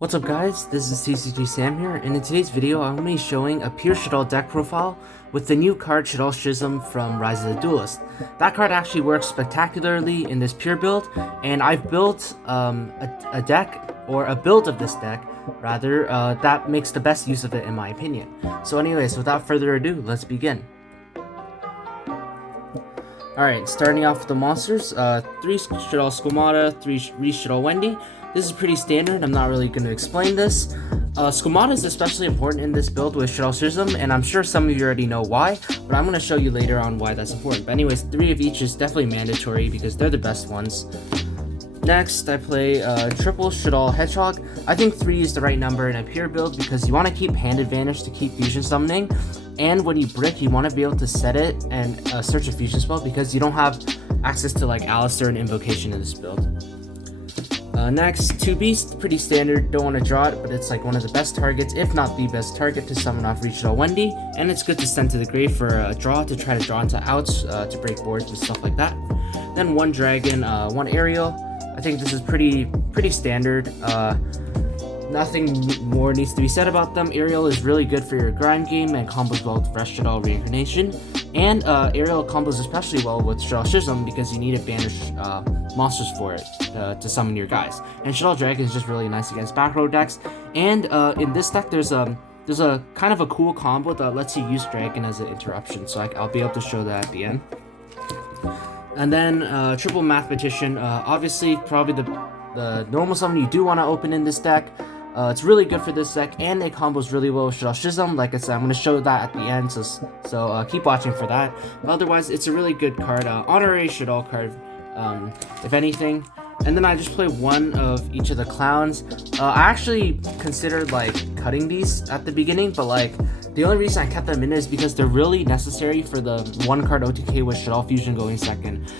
What's up guys, this is TCG Sam here, and in today's video I'm going to be showing a pure Shaddoll deck profile with the new card Shaddoll Schism from Rise of the Duelist. That card actually works spectacularly in this pure build, and I've built a deck, or a build of this deck rather, that makes the best use of it in my opinion. So anyways, without further ado, let's begin. Alright, starting off with the monsters, 3 Shaddoll Squamata, 3 Shaddoll Wendy. This is pretty standard, I'm not really going to explain this. Squamata is especially important in this build with Shaddoll Schism, and I'm sure some of you already know why, but I'm going to show you later on why that's important. But anyways, 3 of each is definitely mandatory because they're the best ones. Next, I play triple Shaddoll Hedgehog. I think 3 is the right number in a pure build because you want to keep hand advantage to keep fusion summoning, and when you brick, you want to be able to set it and search a fusion spell because you don't have access to like Alistair and Invocation in this build. Next, 2 Beasts, pretty standard, don't want to draw it, but it's like one of the best targets, if not the best target to summon off Shaddoll Wendy, and it's good to send to the grave for a draw to try to draw into outs to break boards and stuff like that. Then 1 Dragon, 1 Aerial. I think this is pretty standard. Nothing more needs to be said about them. Aerial is really good for your grind game and combos well with Fresh Shaddoll Reincarnation. And Aerial combos especially well with Shaddoll Schism because you need to banish monsters for it to summon your guys. And Shaddoll Dragon is just really nice against back row decks. And in this deck, there's a kind of a cool combo that lets you use Dragon as an interruption. So I'll be able to show that at the end. And then triple Mathematician. Obviously, probably the normal summon you do want to open in this deck. It's really good for this deck, and it combos really well with Shaddoll Schism. Like I said, I'm going to show that at the end, so keep watching for that. But otherwise, it's a really good card, honorary Shaddoll card, if anything. And then I just play 1 of each of the clowns. I actually considered like cutting these at the beginning, but like the only reason I kept them in is because they're really necessary for the 1 card OTK with Shaddoll Fusion going second.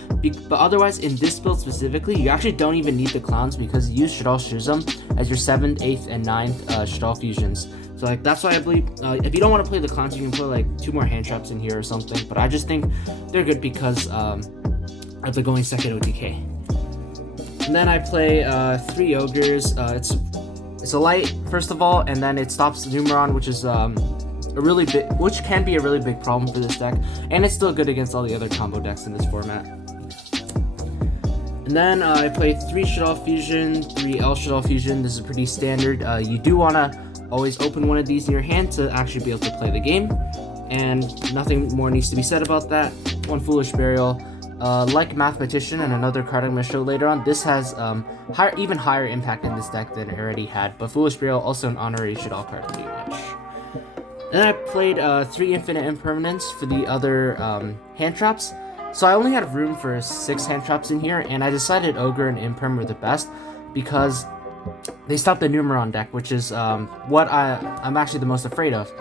But otherwise, in this build specifically, you actually don't even need the clowns because you use Shaddoll Schism as your 7th, 8th, and 9th Shaddoll Fusions. So like that's why I believe if you don't want to play the clowns, you can put like 2 more hand traps in here or something. But I just think they're good because of the going second OTK. And then I play 3 Ogres. It's a light first of all, and then it stops Numeron, which is which can be a really big problem for this deck, and it's still good against all the other combo decks in this format. And then I play 3 Shaddoll Fusion, 3 L Shaddoll Fusion. This is pretty standard. You do want to always open one of these in your hand to actually be able to play the game, and nothing more needs to be said about that. 1 Foolish Burial. Like Mathematician and another card I'm going to show later on, this has even higher impact in this deck than it already had, but Foolish Burial also an honorary Shaddoll card pretty much. Then I played 3 Infinite Impermanents for the other hand traps. So I only had room for 6 hand traps in here, and I decided Ogre and Imperm were the best because they stop the Numeron deck, which is what I'm actually the most afraid of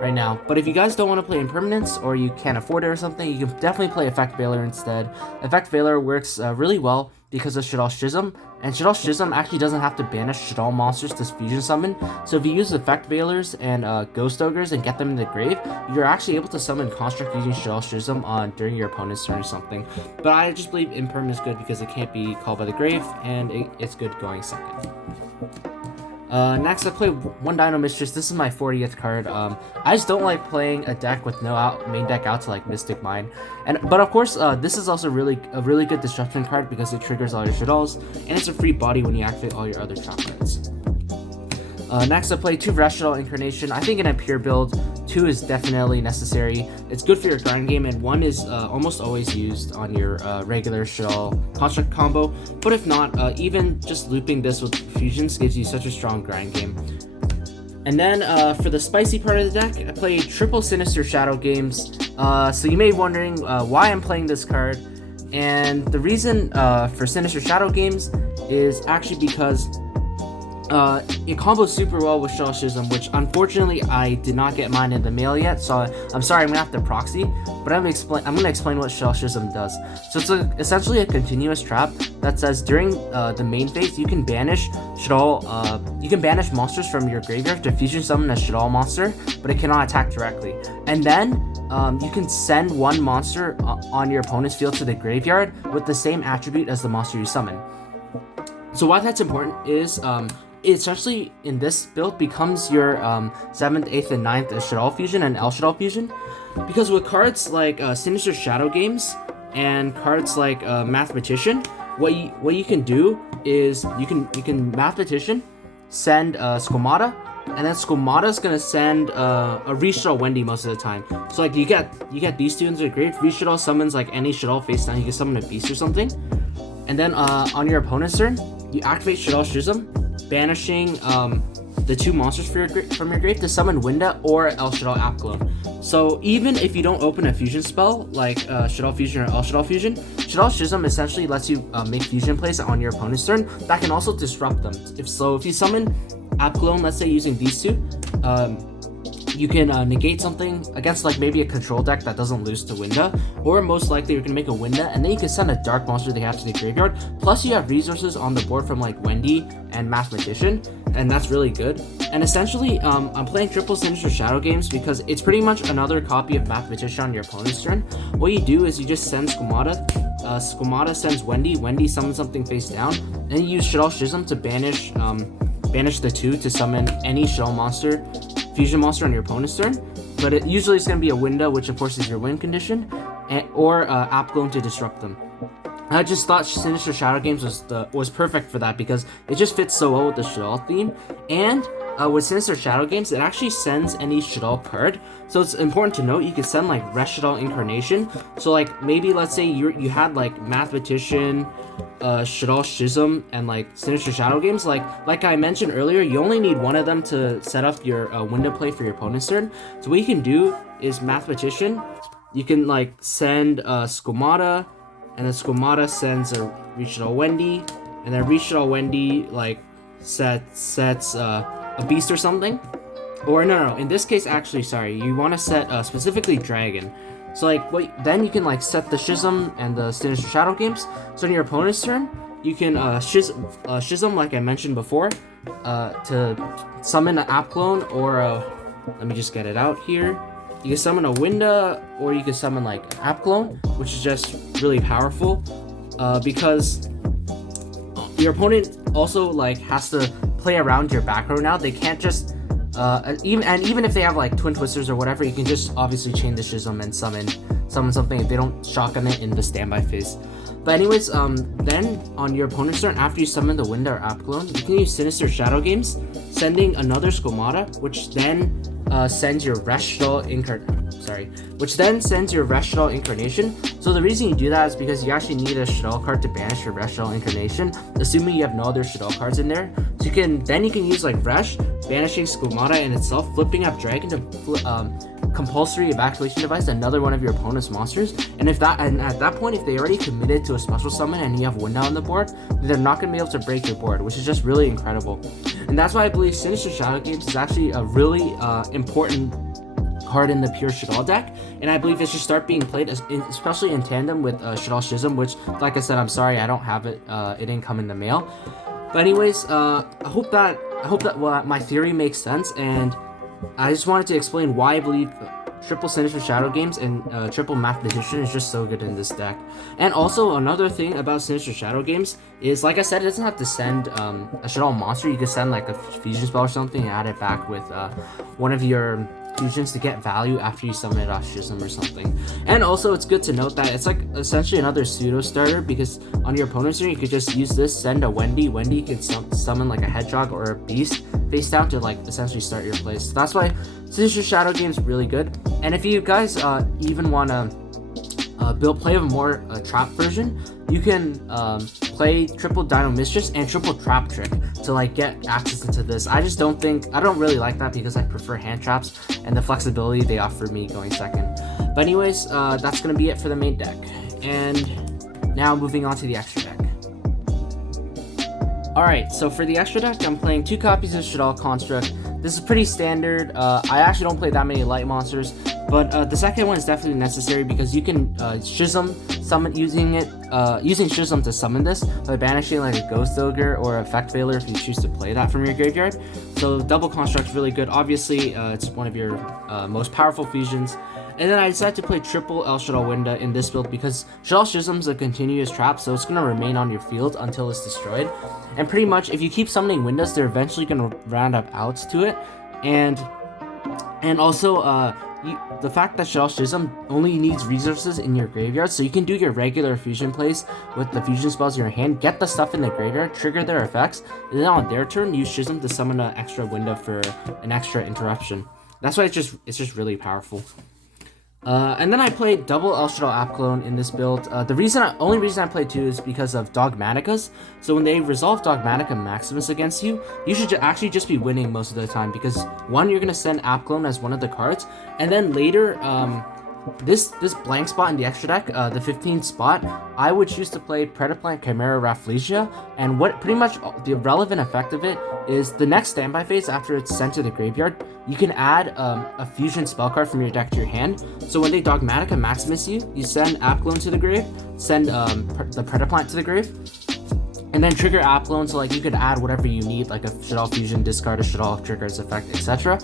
right now. But if you guys don't want to play Impermanence, or you can't afford it or something, you can definitely play Effect Veiler instead. Effect Veiler works really well because of Shaddoll Schism, and Shaddoll Schism actually doesn't have to banish Shaddoll monsters to fusion summon. So if you use Effect Veilers and Ghost Ogres and get them in the grave, you're actually able to summon Construct using Shaddoll Schism during your opponent's turn or something. But I just believe Imperm is good because it can't be called by the grave, and it's good going second. Next I play 1 Dino Mistress. This is my 40th card. I just don't like playing a deck with no main deck out to like Mystic Mine. But of course, this is also a really good disruption card because it triggers all your Shaddolls, and it's a free body when you activate all your other trap cards. Next I play 2 Shaddoll Incarnation. I think in a pure build, 2 is definitely necessary. It's good for your grind game, and 1 is almost always used on your regular Shaddoll Construct combo. But if not, even just looping this with fusions gives you such a strong grind game. And then for the spicy part of the deck, I play triple Sinister Shadow Games. So you may be wondering why I'm playing this card. And the reason for Sinister Shadow Games is actually because it combos super well with Shaddoll Schism, which unfortunately I did not get mine in the mail yet, so I'm sorry, I'm gonna have to proxy, but I'm gonna explain what Shaddoll Schism does. So it's essentially a continuous trap that says during the main phase you can banish monsters from your graveyard to fusion summon a Shaddoll monster, but it cannot attack directly. And then you can send 1 monster on your opponent's field to the graveyard with the same attribute as the monster you summon. So why that's important is essentially in this build becomes your 7th, 8th, and 9th Shaddoll fusion and L Shaddoll fusion, because with cards like Sinister Shadow Games and cards like Mathematician, what you can do is you can Mathematician, send Squamata, and then Squamata's gonna send a Reshaddoll Wendy most of the time. So like you get these two into the grave. Reshaddoll summons like any Shaddoll face down. You can summon a beast or something, and then on your opponent's turn, you activate Shaddoll Schism, banishing the 2 monsters from your grave to summon Winda or El Shaddoll Apclone. So even if you don't open a fusion spell like Shaddoll Fusion or El Shaddoll Fusion, Shaddoll Schism essentially lets you make fusion plays on your opponent's turn that can also disrupt them. If you summon Apclone, let's say using these two, you can negate something against like maybe a control deck that doesn't lose to Winda, or most likely you're gonna make a Winda, and then you can send a dark monster they have to the graveyard. Plus you have resources on the board from like Wendy and Mathematician, and that's really good. And essentially, I'm playing triple Sinister Shadow Games because it's pretty much another copy of Mathematician on your opponent's turn. What you do is you just send Squamata, Squamata sends Wendy, Wendy summons something face down, and you use Shaddoll Schism to banish the 2 to summon any Shaddoll monster, fusion monster on your opponent's turn. But it usually is going to be a Winda, which of course is your win condition, or Apclone to disrupt them. I just thought Sinister Shadow Games was perfect for that because it just fits so well with the Shaddoll theme. And with Sinister Shadow Games, it actually sends any Shaddoll card. So it's important to note you can send like Shaddoll Incarnation. So like maybe let's say you had like Mathematician, Shaddoll Schism, and like Sinister Shadow Games. Like I mentioned earlier, you only need one of them to set up your window play for your opponent's turn. So what you can do is Mathematician. You can like send Squamata, and then Squamata sends a Reshaddoll Wendy, and then Reshaddoll Wendy like sets a beast or something. Or no, in this case, actually, sorry, you want to set specifically Dragon. So like, then you can like set the Schism and the Sinister Shadow Games. So on your opponent's turn, you can Schism, like I mentioned before, to summon an Apclone, or let me just get it out here. You can summon a Winda, or you can summon like Apclone, which is just really powerful, because your opponent also like has to play around your back row now. They can't just even if they have like Twin Twisters or whatever, you can just obviously chain the Schism and summon something if they don't shotgun it in the standby phase. But anyways, then on your opponent's turn, after you summon the Winda or Apclone, you can use Sinister Shadow Games, sending another Squamata, which then sends your Reshaddoll Incarnation. So the reason you do that is because you actually need a Shaddoll card to banish your Reshaddoll Incarnation, assuming you have no other Shaddoll cards in there. So you can use like Resh, banishing Squamata in itself, flipping up Dragon to compulsory evacuation device another one of your opponent's monsters. And at that point, if they already committed to a special summon and you have Winda on the board, they're not going to be able to break your board, which is just really incredible. And that's why I believe Sinister Shadow Games is actually a really important card in the pure Shaddoll deck, and I believe it should start being played, especially in tandem with Shaddoll Schism, which, like I said, I'm sorry I don't have it. It didn't come in the mail. But anyways, I hope that my theory makes sense, and I just wanted to explain why I believe triple Sinister Shadow Games and triple Mathematician is just so good in this deck. And also another thing about Sinister Shadow Games is, like I said, it doesn't have to send a Shaddoll monster. You can send like a fusion spell or something and add it back with one of your fusions to get value after you summon it off Schism or something. And also it's good to note that it's like essentially another pseudo starter, because on your opponent's turn you could just use this, send a Wendy can summon like a Hedgehog or a Beast face down to like essentially start your play. So that's why Sinister Shadow Games really good. And if you guys even want to play a more trap version, you can play triple Dino Mistress and triple Trap Trick to like get access into this. I don't really like that because I prefer hand traps and the flexibility they offer me going second. But anyways, that's gonna be it for the main deck. And now moving on to the extra deck. Alright, so for the extra deck, I'm playing 2 copies of Shaddoll Construct. This is pretty standard. I actually don't play that many light monsters, but the second one is definitely necessary because you can Schism summon using Schism to summon this by banishing like a Ghost Ogre or Effect Veiler if you choose to play that from your graveyard. So double construct is really good. Obviously, it's one of your most powerful fusions. And then I decided to play triple El Shaddoll Winda in this build because Shaddoll Schism is a continuous trap, so it's going to remain on your field until it's destroyed. And pretty much, if you keep summoning windas, they're eventually going to round up outs to it. And also, the fact that Shaddoll Schism only needs resources in your graveyard, so you can do your regular fusion plays with the fusion spells in your hand, get the stuff in the graveyard, trigger their effects, and then on their turn, use Schism to summon an extra winda for an extra interruption. That's why it's just really powerful. And then I played double El Shaddoll App Clone in this build. The only reason I played 2 is because of Dogmaticas. So when they resolve Dogmatica Maximus against you, you should actually just be winning most of the time because 1, you're gonna send App Clone as one of the cards, and then later, this blank spot in the extra deck, the 15th spot, I would choose to play Predaplant Chimera Rafflesia, and what pretty much the relevant effect of it is the next standby phase after it's sent to the graveyard, you can add a fusion spell card from your deck to your hand. So when they Dogmatica Maximus you, you send App Clone to the grave, send the Predaplant to the grave, and then trigger App Clone, so like you could add whatever you need, like a Shaddoll Fusion, discard a Shaddoll, triggers effect, etc.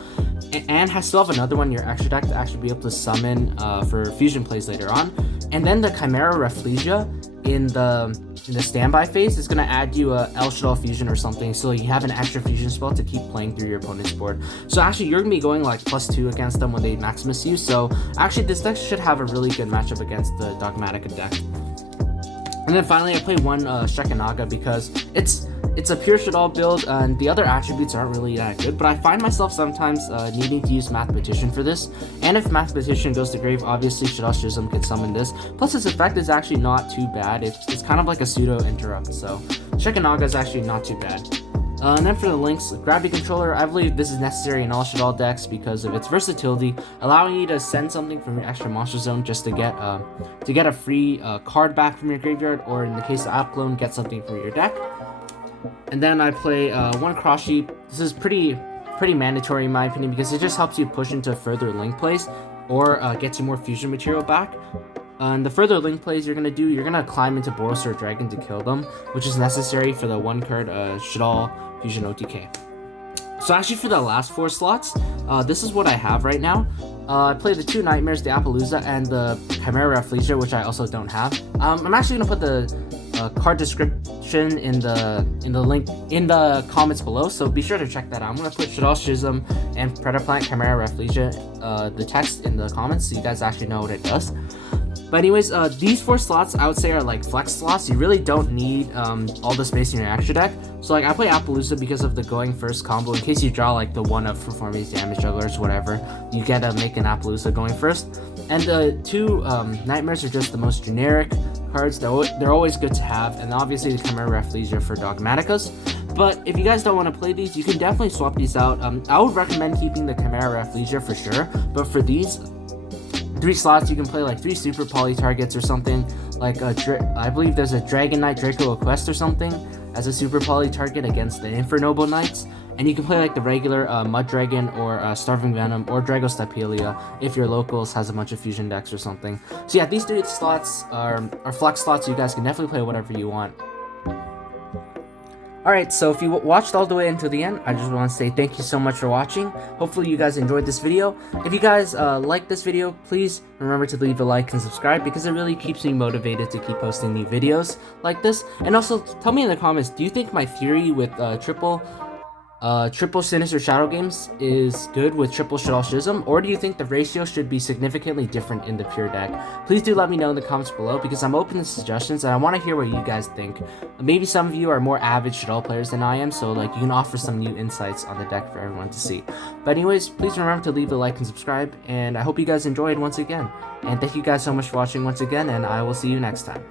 And still have another one in your extra deck to actually be able to summon for fusion plays later on. And then the Chimera Rafflesia in the standby phase is gonna add you a El Shaddoll Fusion or something, so you have an extra fusion spell to keep playing through your opponent's board. So actually, you're gonna be going like +2 against them when they Maximus you. So actually, this deck should have a really good matchup against the Dogmatica deck. And then finally, I play one Shekanaga because it's a pure Shaddoll build, and the other attributes aren't really that good, but I find myself sometimes needing to use Mathematician for this, and if Mathematician goes to grave, obviously Shaddoll Schism can summon this, plus its effect is actually not too bad. It's kind of like a pseudo-interrupt, so Shekanaga is actually not too bad. And then for the links, Gravity Controller, I believe this is necessary in all Shaddoll decks because of its versatility, allowing you to send something from your extra monster zone just to get a free card back from your graveyard, or in the case of App Clone, get something from your deck. And then I play one Cross Sheep. This is pretty mandatory in my opinion because it just helps you push into further link plays or gets you more fusion material back. And the further link plays you're gonna climb into Boros or Dragon to kill them, which is necessary for the 1 card Shaddoll Fusion OTK. So actually for the last 4 slots, this is what I have right now. I play the 2 Nightmares, the Appaloosa, and the Chimera Rafflesia, which I also don't have. I'm actually gonna put the card description in the link in the comments below, so be sure to check that out. I'm gonna put Shaddoll Schism and Predaplant Chimera Rafflesia, the text in the comments, so you guys actually know what it does. But anyways, these 4 slots I would say are like flex slots. You really don't need all the space in your extra deck. So like I play Appaloosa because of the going first combo. In case you draw like the 1 of performing damage jugglers, whatever, you get to make an Appaloosa going first. And the 2 Nightmares are just the most generic cards. They're always good to have, and obviously the Chimera Rafflesia for Dogmaticas. But if you guys don't want to play these, you can definitely swap these out. I would recommend keeping the Chimera Rafflesia for sure, but for these 3 slots, you can play like 3 super poly targets or something. Like I believe there's a Dragon Knight Draco Quest or something as a super poly target against the Infernoble Knights. And you can play like the regular Mud Dragon or Starving Venom or Dragostapelia if your locals has a bunch of fusion decks or something. So yeah, these 3 slots are flex slots, so you guys can definitely play whatever you want. Alright, so if you watched all the way until the end, I just want to say thank you so much for watching. Hopefully you guys enjoyed this video. If you guys like this video, please remember to leave a like and subscribe because it really keeps me motivated to keep posting new videos like this. And also, tell me in the comments, do you think my theory with triple Sinister Shadow games is good with triple Shaddoll Schism, or do you think the ratio should be significantly different in the pure deck? Please do let me know in the comments below because I'm open to suggestions and I want to hear what you guys think. Maybe some of you are more avid Shaddoll players than I am, so like you can offer some new insights on the deck for everyone to see. But anyways, please remember to leave a like and subscribe, and I hope you guys enjoyed once again. And thank you guys so much for watching once again, and I will see you next time.